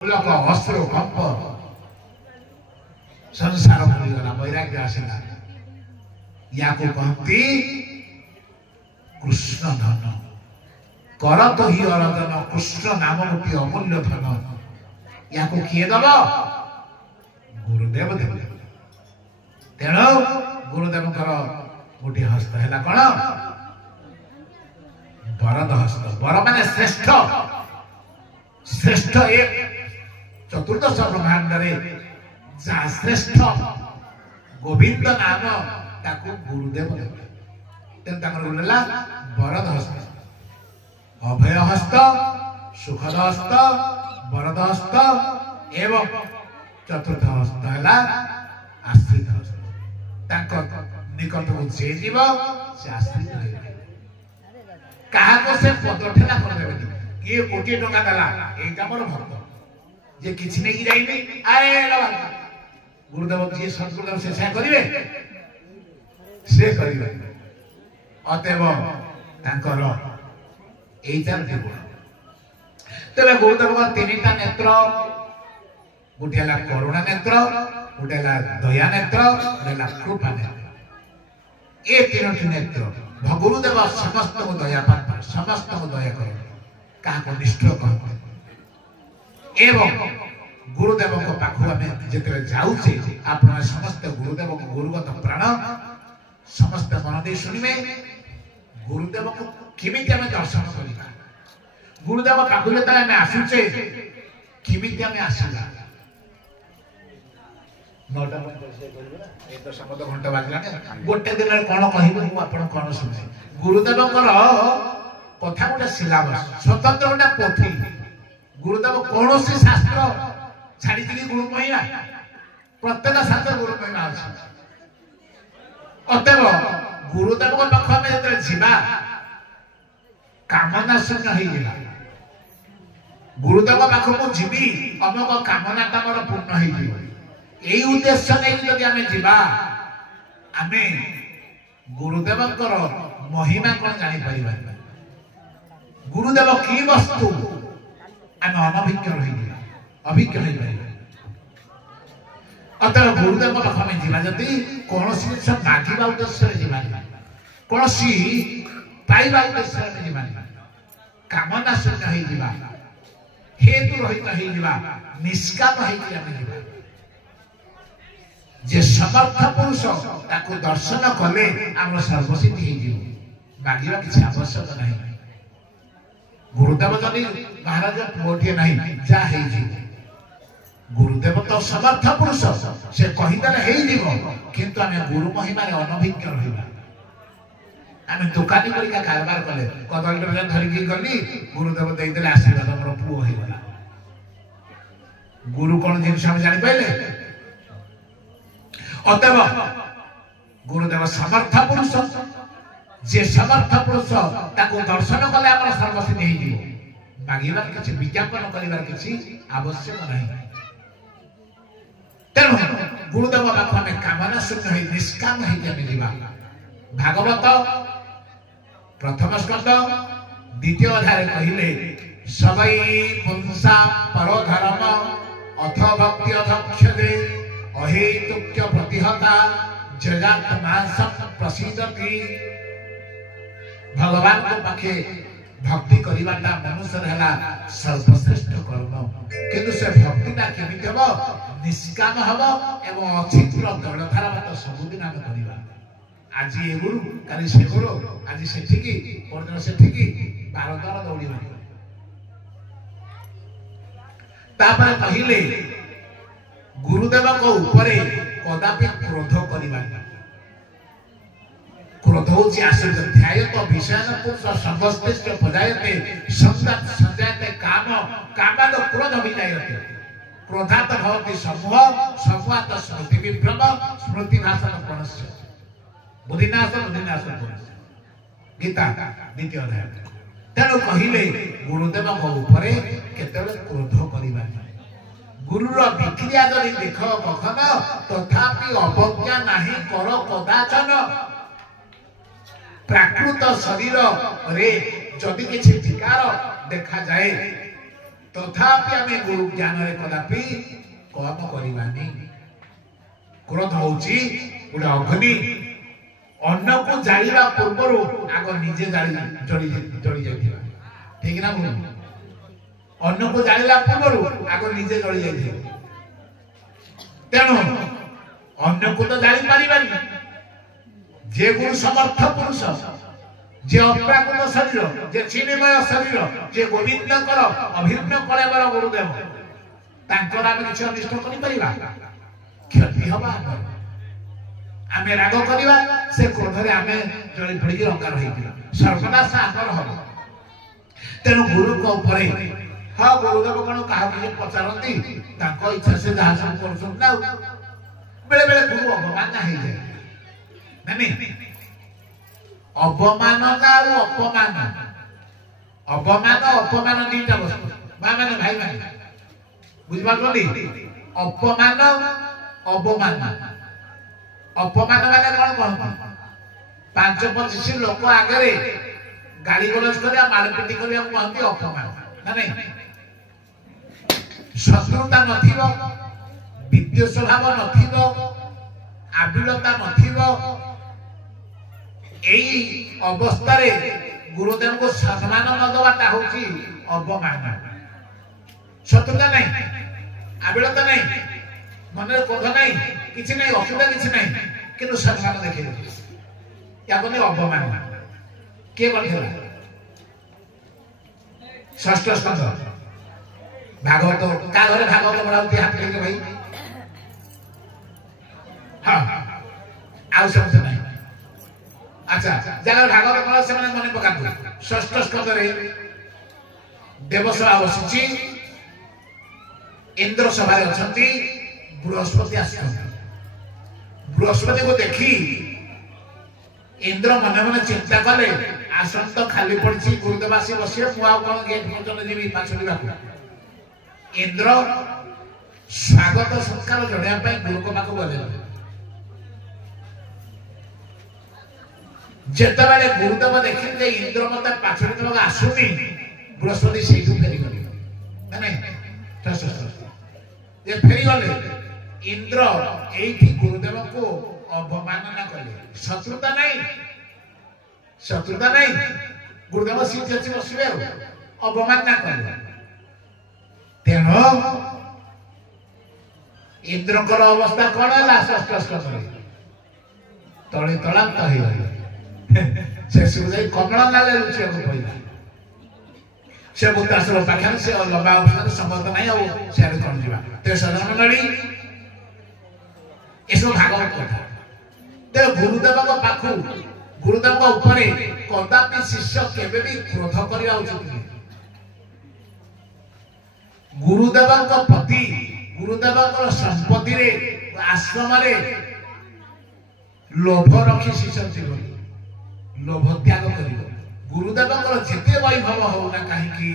लोक अस्त्र कंप संसार भूलीगला वैराग्य आसला या कहती कृष्ण धन कर तो ही अरदन कृष्ण नाम गोटे अमूल्य धन या किए दब गुरुदेव देव तेणु गुरुदेव गोटे हस्त है कौन वरद हस्त वर माने श्रेष्ठ श्रेष्ठ एक चतुर्दश ब्रह्मांड श्रेष्ठ गोविंद नाम ताकू गुरुदेव देला वरद हस्त अभय हस्त सुखद हस्त वरद हस्त एवं चतुर्थ हस्त है आश्रित हस्त निकट को जे जीव से आश्रित क्या से पदठेला कर किए कोटी टका देला एटा मोर भक्त जे किछि नै जाइबे आए गुरुदेव जी संस्कृत से से करिवे अतएव तांकर एटार गुण तबे गुरुदेव का तीनटा नेत्र गुटेला करुणा नेत्र गुटेला दया नेत्र गुटेला कृपा नेत्र ए तीनोटी नेत्र गुरुदेव समस्त को दया पात्र समस्त को दया कर क्या निष्ठुर कहते एवं गुरुदेव को पाखु आम जिते जाऊे आप समस्त गुरुदेव को गुरुगत प्राण समस्त मन दे शुणवे गुरुदेव को किमी आम दर्शन करवा गुरुदेव पाखु जो आम आसुचे किमी आम आसला 9टा समद घंटा बाजला गोटे दिन कौन कह कौन शुणे गुरुदेव कथा गोटे सिलाबस स्वतंत्र गोटे पोथी गुरुदेव कौन शास्त्र छाड़ी गुरु महिमा प्रत्येक शास्त्र गुरु महिमा अच्छे अतएव गुरुदेव पाख आम जो जा कामना शून्य हो गुरुदेव पाख को जीवी अमुक कामनाटा मोर पूर्ण हो यही उद्देश्य नहीं आम जा आम गुरुदेव महिमा कौन जापर गुरुदेव की वस्तु आम अनभिज्ञ रही अभिज्ञ हो पार अतः गुरुदेव पाख आम जादी कौन जिन मागिबा उद्देश्य कौन पाइबा उद्देश्य कामना शून्य हो हेतु रहित हो निष्काम हो जे समर्थ पुरुष ताको दर्शन कले आम सर्वसिद्धि हो मागिबा किसी आवश्यक नहीं गुरुदेव जदि महाराज पुओटे ना जा गुरुदेव तो समर्थ पुरुष से कहीदेले किंतु आम गुरु महिमा अनभिज्ञ रहा आम दुकानी परिका कारबार कले कदली धरिकी गली गुरुदेव देदेले आशीर्वाद मोर पुओ होगा गुरु कौन जिन जापारे अतएव गुरुदेव समर्थ पुरुष जे समर्थ पुरुष ताको दर्शन कले आम सर्वसिद्धि हो मागिबार किसी विज्ञापन करिवार किसी आवश्यक नहीं तेणु गुरुदेव पाख आम कामना शून्य हो निष्काम हो भागवत प्रथम स्कंद द्वितीय अध्याय कहले सबै पुंसा परधर्म अथ भक्ति अधक्षदे अहेतुक्य प्रतिहता जजात्मांसं प्रसीदति भगवान को पाखे भक्ति करिवाटा मनुष्य है सर्वश्रेष्ठ कर्म किंतु से भक्तिटा केमिति हबो निष्काम हबो एवं अचित्र दलधारा मत सबुदिन आम करिवा आज ए गुरु काली से गुरु आज सेठिकी परदिन सेठिकी 12 द्वार दौड़िबा तापर कहिले गुरुदेव को ऊपर कदापि क्रोध करिबा क्रोध होची आश्चर्य ध्यायत विषयन पुरुष सर्वश्रेष्ठ पदायते संसार संजायते काम कामाद क्रोध विजायते क्रोधात भवति समूह समूहात स्मृति विभ्रम स्मृति नाशन प्रणस्य बुद्धिनाशन प्रणस्य गीता द्वितीय अध्याय तेणु कहले गुरुदेव ऊपर केतबेले क्रोध करिबा गुरुर विक्रिया जदि देख कखन तथापि अवज्ञा नाही कर कदाचन प्राकृत शरीर रे जदि किछि विकार देखा जाए तथापि आम गुरु ज्ञान कदापि कम करवानी। क्रोध होची गोटे अग्नि अन्न को जालिबा पूर्व आग निजे जड़ी जाइथिबा ठीक ना बोल अन्न को जालिबा पूर्व आग निजे जड़ी जाइथिबा तेणु अन्न को तो जाली पारिबानी जे गुरु समर्थ पुरुष जे अप्राकृत शरीर जे चिन्मय शरीर जे गोविंदकर अभिन्न कलेवर गुरुदेव तांकर आमे किछ अनिष्ट करि परिबा क्षति हवा आमे राग करिबा से क्रोध रे आमे जळी पड़ी रंगा रही सर्वदा सागर हम तेनु गुरु को ऊपर हां गुरुदेव कोन कहा कि पचारंती तांको इच्छा से जहा सब करछन ना बेले बेले गुरु अवमान नाही जाय नानी अवमान ना अपमान अवमान अपमान दीटा वस्तु माने भाई भाई बुझ पारली अपमान अवमान अपमान माने कोन कहन 5-25 लोक आगे गाड़ी गलज करिया मारपिटी करिया कहंती अपमान ना नहीं शत्रुता नथिबो विद्वेष भाव नथिबो आबिलता नथिबो एई अवस्था रे गुरुदेव को सम्मान न दवाटा होची अवमान शत्रुता नहीं आबिलता नहीं मन क्रोध नहीं किछि नहीं असुविधा किछि नहीं किंतु सम्मान देखे या बने अवमान के बोलथिला षष्ठ स्कंद भागवत का घरे भागवत पढ़ाउती हाथ लेके भाई हां आउ समझ नहीं अच्छा जगह भागवत पढ़ा से मन पका षष्ठ स्कंद रे देवसभा बसिची इंद्र सभा अछंती बृहस्पति आसछंती बृहस्पति को देखी इंद्र मन मन चिंता कले आसन तो खाली पड़ी गुरुदेवासी बसिए मुआ कौन गेट पर्यटन जीवी पाछड़ी बाकू इंद्र स्वागत संस्कार जड़िया गुरु को पाक गले जेतबेले गुरुदेव देखिले इंद्र मते पाछड़ी तक आसुनी बृहस्पति सेठू फेरी गले माने ये फेरी गले इंद्र एठी गुरुदेव को अवमानना कले शत्रुता नहीं गुरुदेव सीट अच्छी बसवे अवमानना कले तेणु इंद्रकर अवस्था कौन है षष्ठ स्कंद तले तलांत हो से सुबह कमल नाले रुचि पड़ा से बुद्धाश्रम पाखे से लंबा अवस्था संगत नहीं आ कौन जा साधारण मंडली ये सब भागवत कथा ते गुरुदेव पाखु गुरुदेव ऊपर कदापि शिष्य केबे भी क्रोध करिया उचित नहीं गुरुदेव प्रति गुरुदेव संपत्ति रे आश्रम रे लोभ रखी शिष्य जीवन लोभ त्याग कर गुरुदेव जिते वैभव होना कहीं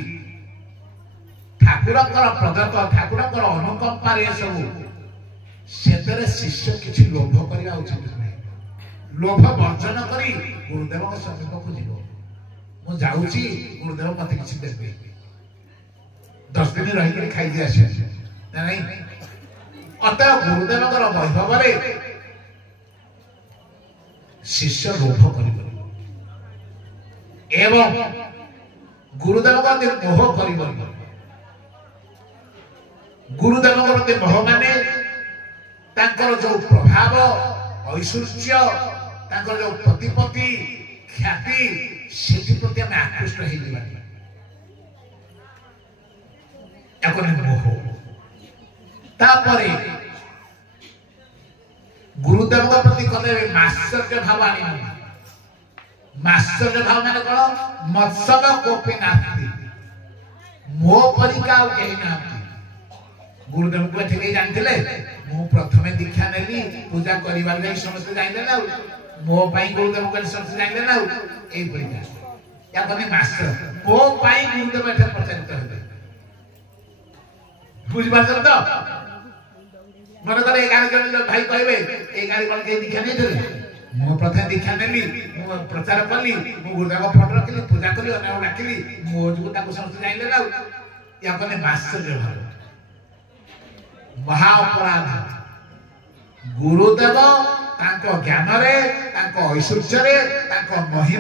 ठाकुर प्रदत्त ठाकुर अनुकंपा सब से शिष्य किसी लोभ करने उचित नहीं लोभ वर्जन करी गुरुदेव समीप को जीव मु जाऊँगी गुरुदेव मत किसी देवे 10 दिन रही खाई आस नहीं अतः गुरुदेव वैभव शिष्य लोभ कर एवं गुरुदेव मोह कर गुरुदेव मोह माने जो प्रभाव ऐश्वर्य जो प्रतिपत्ति ख्याति से प्रति आम आकृष्ट हो मोह तापरे गुरुदेव प्रति कले माश्चर्य भाव आनी माश्चर्य भाव माने कौन मत्सव कोपी नास्ति मो परिका कहीं ना गुरुदेव को ठीक जानते मु प्रथमे दीक्षा नेली पूजा करिवार नै समस्त जानले ना मो पाई गुरुदेव को समस्त जानले ना ए परिका या बने मास्टर मो पाई गुरुदेव एठे प्रचारित हेबे बुझ बात तो मन करे 11 जन भाई कहबे ए गाड़ी कोन के दीक्षा नै देले मो प्रथमे दीक्षा नेली मु प्रचार करली मु गुरुदेव फोटो रखली पूजा करली और डाकली मो जो ताको समस्त जानले ना या कने आश्चर्य भाव महा अपराध गुरुदेव तांको ज्ञान रे तांको ऐश्वर्य रे तांको महिमा